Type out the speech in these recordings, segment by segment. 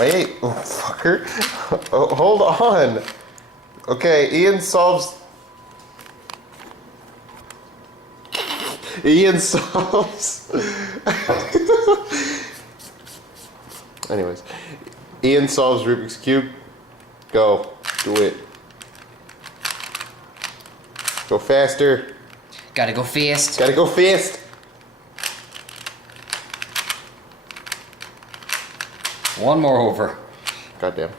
Wait, oh, fucker. Oh, hold on. Okay, Ian solves. Ian solves. Anyways, Ian solves Rubik's Cube. Go. Do it. Go faster. Gotta go fast. Gotta go fast. One more over. Goddamn.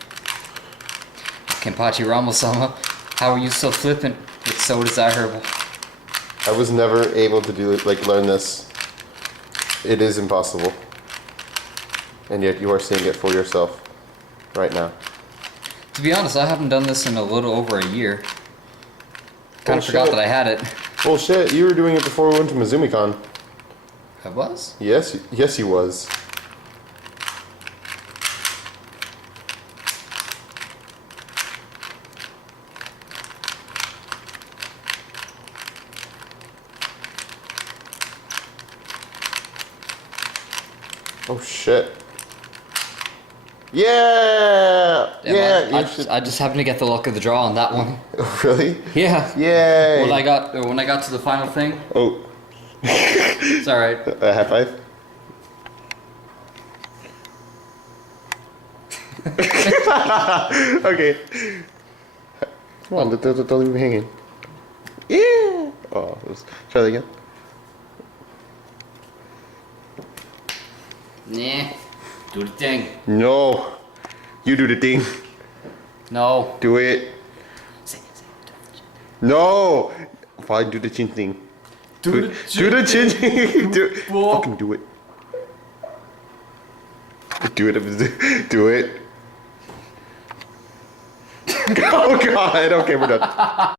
Kenpachi Ramasama, how are you so flippant? It's so desirable. I was never able to do it, like learn this. It is impossible. And yet you are seeing it for yourself right now. To be honest, I haven't done this in a little over a year. Kind of forgot that I had it. Well, shit, you were doing it before we went to MizumiCon. I was? Yes, yes, you was. Oh shit. Yeah! Damn, Yeah, I just happened to get the luck of the draw on that one. Really? Yeah. Yay! When I got to the final thing. Oh. It's alright. A high five? Okay. Come on, don't leave me hanging. Yeah! Oh, try that again. Nah. Do the thing. No. You do the thing. No. Do it. No! Fine, do the chin thing. Do the chin thing. Fucking do it. Do it. Do it. Oh god. Okay, we're done.